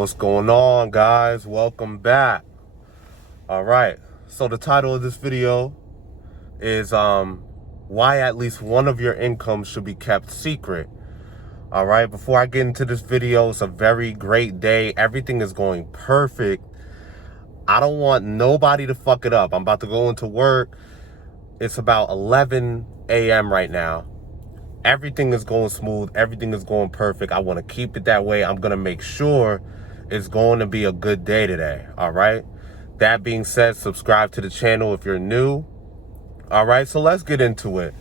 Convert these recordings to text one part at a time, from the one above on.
What's going on, guys? Welcome back. All right, so the title of this video is why at least one of your incomes should be kept secret. All right, before I get into this video, it's a very great day. Everything is going perfect. I don't want nobody to fuck it up. I'm about to go into work. It's about 11 a.m. right now. Everything is going smooth. Everything is going perfect. I want to keep it that way. I'm going to make sure it's going to be a good day today. All right. That being said, subscribe to the channel if you're new. All right. So let's get into it.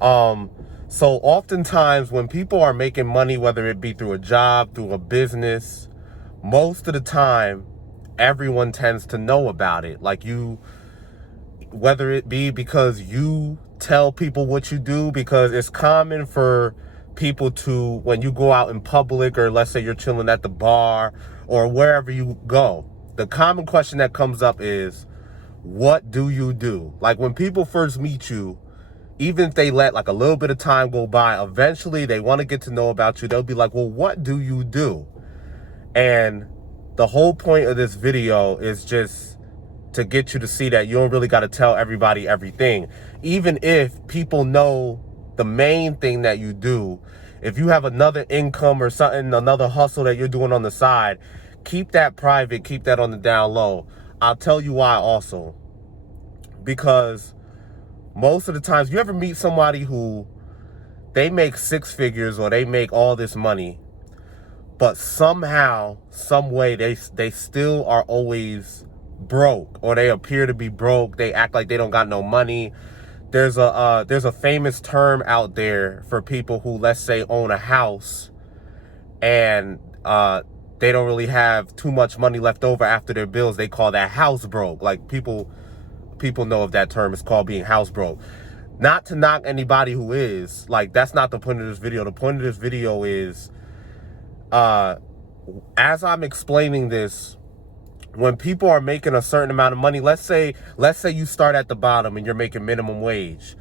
So oftentimes when people are making money, whether it be through a job, through a business, most of the time, everyone tends to know about it. Like whether it be because you tell people what you do, because it's common for people to, when you go out in public, or let's say you're chilling at the bar or wherever you go, the common question that comes up is, what do you do? Like when people first meet you, even if they let like a little bit of time go by, eventually they want to get to know about you. They'll be like, well, what do you do? And the whole point of this video is just to get you to see that you don't really got to tell everybody everything. Even if people know the main thing that you do, if you have another income or something, another hustle that you're doing on the side, keep that private, keep that on the down low. I'll tell you why also. Because most of the times, you ever meet somebody who they make six figures or they make all this money, but somehow, some way, they still are always broke, or they appear to be broke. They act like they don't got no money. There's a famous term out there for people who, let's say, own a house and they don't really have too much money left over after their bills. They call that house broke. Like people know of that term. It's called being house broke. Not to knock anybody who is, like, that's not the point of this video. The point of this video is, as I'm explaining this, when people are making a certain amount of money, let's say you start at the bottom and you're making minimum wage,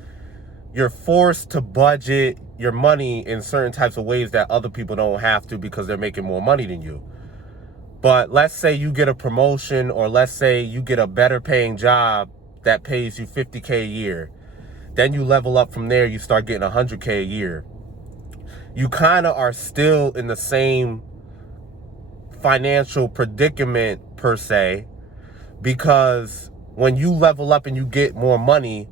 you're forced to budget your money in certain types of ways that other people don't have to because they're making more money than you. But let's say you get a promotion, or let's say you get a better paying job that pays you $50K a year. Then you level up from there, you start getting $100K a year. You kind of are still in the same financial predicament per se, because when you level up and you get more money,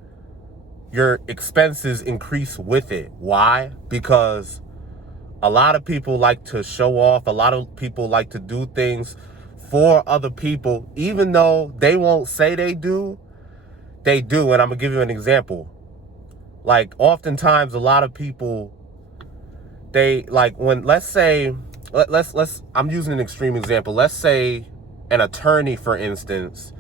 your expenses increase with it. Why? Because a lot of people like to show off. A lot of people like to do things for other people, even though they won't say they do. They do. And I'm gonna give you an example. Like oftentimes a lot of people, they like when, let's say, I'm using an extreme example. Let's say an attorney, for instance,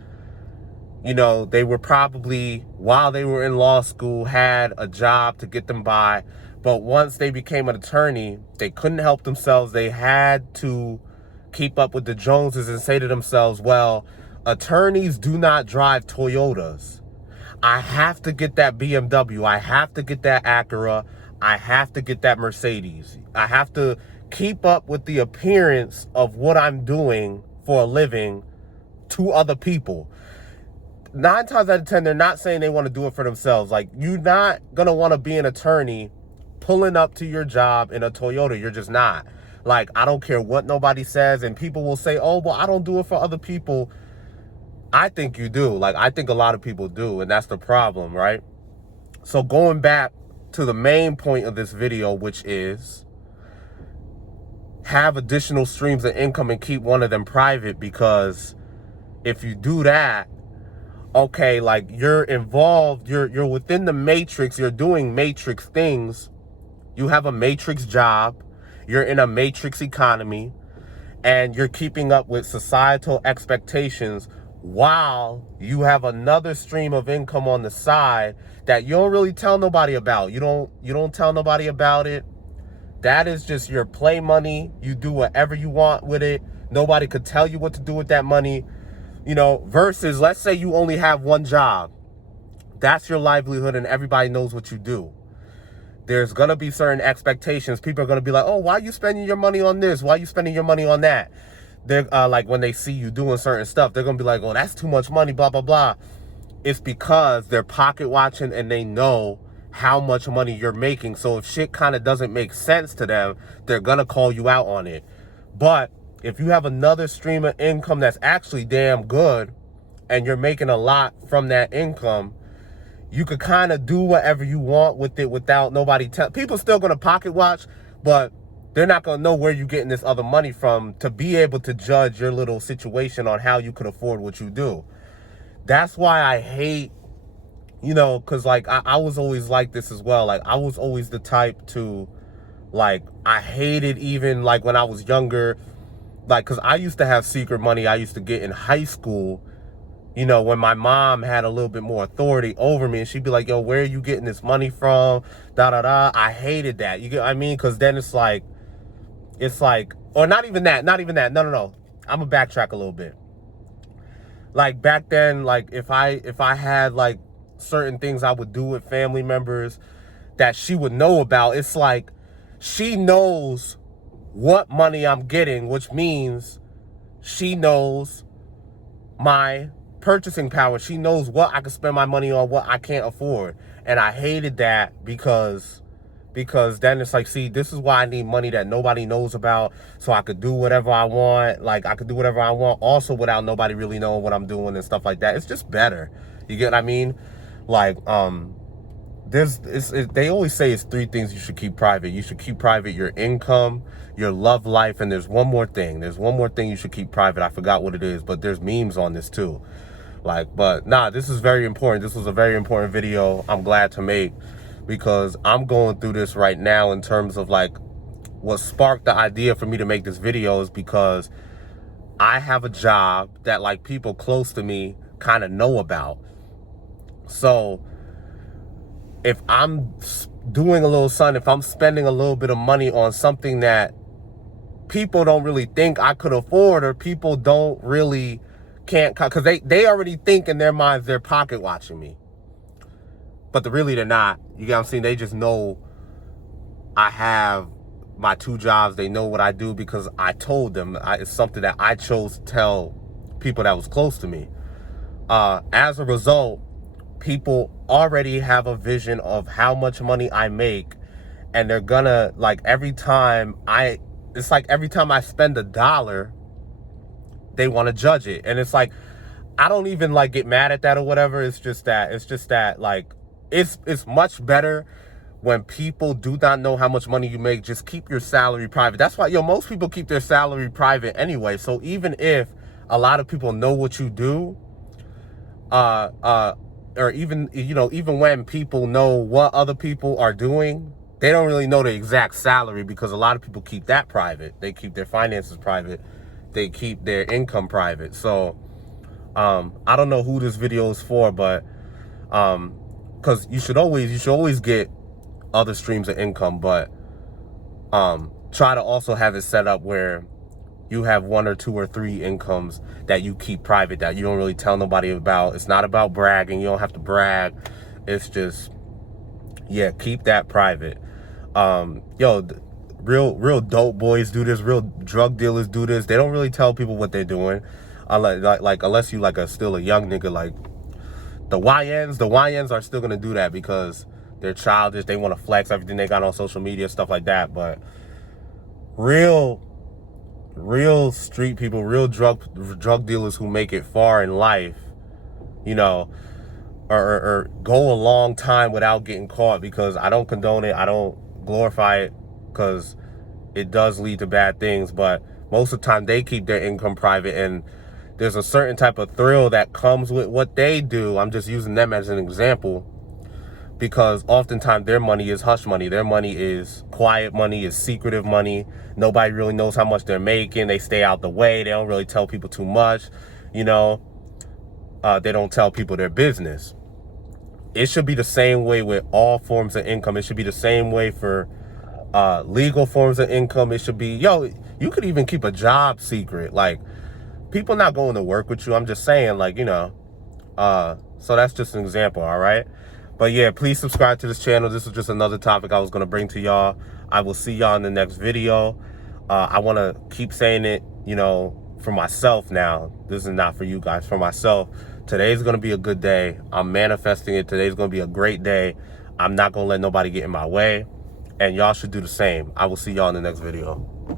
you know, they were probably, while they were in law school, had a job to get them by. But once they became an attorney, they couldn't help themselves. They had to keep up with the Joneses and say to themselves, well, attorneys do not drive Toyotas. I have to get that BMW. I have to get that Acura. I have to get that Mercedes. I have to keep up with the appearance of what I'm doing for a living to other people. 9 times out of 10, they're not saying they want to do it for themselves. Like, you're not going to want to be an attorney pulling up to your job in a Toyota. You're just not. Like, I don't care what nobody says. And people will say, oh, well, I don't do it for other people. I think you do. Like, I think a lot of people do. And that's the problem, right? So going back to the main point of this video, which is have additional streams of income and keep one of them private. Because if you do that, okay, like you're involved, you're within the matrix, you're doing matrix things. You have a matrix job, you're in a matrix economy, and you're keeping up with societal expectations while you have another stream of income on the side that you don't really tell nobody about. You don't tell nobody about it. That is just your play money. You do whatever you want with it. Nobody could tell you what to do with that money. You know, versus, let's say you only have one job. That's your livelihood and everybody knows what you do. There's going to be certain expectations. People are going to be like, oh, why are you spending your money on this? Why are you spending your money on that? they're like when they see you doing certain stuff, they're gonna be like, oh, that's too much money, blah blah blah. It's because they're pocket watching and they know how much money you're making. So if shit kind of doesn't make sense to them, they're gonna call you out on it. But if you have another stream of income that's actually damn good and you're making a lot from that income, you could kind of do whatever you want with it without nobody people still gonna pocket watch, but they're not gonna know where you're getting this other money from to be able to judge your little situation on how you could afford what you do. That's why I hate, you know, because like I was always like this as well. Like I was always the type to, like, I hated even like when I was younger, like, because I used to have secret money I used to get in high school, you know, when my mom had a little bit more authority over me, and she'd be like, yo, where are you getting this money from? Da da da. I hated that. You get what I mean? Because then it's like, or not even that. No. I'm gonna backtrack a little bit. Like back then, like if I had like certain things I would do with family members that she would know about, it's like she knows what money I'm getting, which means she knows my purchasing power. She knows what I can spend my money on, what I can't afford. And I hated that because then it's like, see, this is why I need money that nobody knows about, so I could do whatever I want. Like I could do whatever I want also without nobody really knowing what I'm doing and stuff like that. It's just better. You get what I mean? Like they always say it's 3 things you should keep private. You should keep private your income, your love life, and there's one more thing. There's one more thing you should keep private. I forgot what it is, but there's memes on this too. Like, but nah, this is very important. This was a very important video I'm glad to make, because I'm going through this right now in terms of like what sparked the idea for me to make this video is because I have a job that like people close to me kind of know about. So if I'm doing a little something, if I'm spending a little bit of money on something that people don't really think I could afford, or people don't really can't, because they already think in their minds they're pocket watching me, but really they're not. You get what I'm saying? They just know I have my 2 jobs. They know what I do because I told them. It's something that I chose to tell people that was close to me. As a result, people already have a vision of how much money I make, and they're gonna, like, every time I spend $1, they want to judge it. And it's like, I don't even like get mad at that or whatever. It's just that like it's much better when people do not know how much money you make. Just keep your salary private. That's why, most people keep their salary private anyway. So even if a lot of people know what you do, or even, even when people know what other people are doing, they don't really know the exact salary, because a lot of people keep that private. They keep their finances private. They keep their income private. So I don't know who this video is for, but because you should always get other streams of income, but try to also have it set up where you have 1 or 2 or 3 incomes that you keep private, that you don't really tell nobody about. It's not about bragging. You don't have to brag. It's just, yeah, keep that private. Real dope boys do this. Real drug dealers do this. They don't really tell people what they're doing, unless you still a young nigga. Like the YNs are still gonna do that because they're childish. They want to flex everything they got on social media, stuff like that. But real street people, real drug dealers who make it far in life, or go a long time without getting caught, because I don't condone it. I don't glorify it, because it does lead to bad things, but most of the time they keep their income private, and there's a certain type of thrill that comes with what they do. I'm just using them as an example, because oftentimes their money is hush money. Their money is quiet money, is secretive money. Nobody really knows how much they're making. They stay out the way. They don't really tell people too much, they don't tell people their business. It should be the same way with all forms of income. It should be the same way for legal forms of income. It should be, you could even keep a job secret. Like, people not going to work with you. I'm just saying, so that's just an example, all right? But yeah, please subscribe to this channel. This is just another topic I was going to bring to y'all. I will see y'all in the next video. I want to keep saying it, for myself now, this is not for you guys, for myself, today's going to be a good day. I'm manifesting it. Today's going to be a great day. I'm not going to let nobody get in my way. And y'all should do the same. I will see y'all in the next video.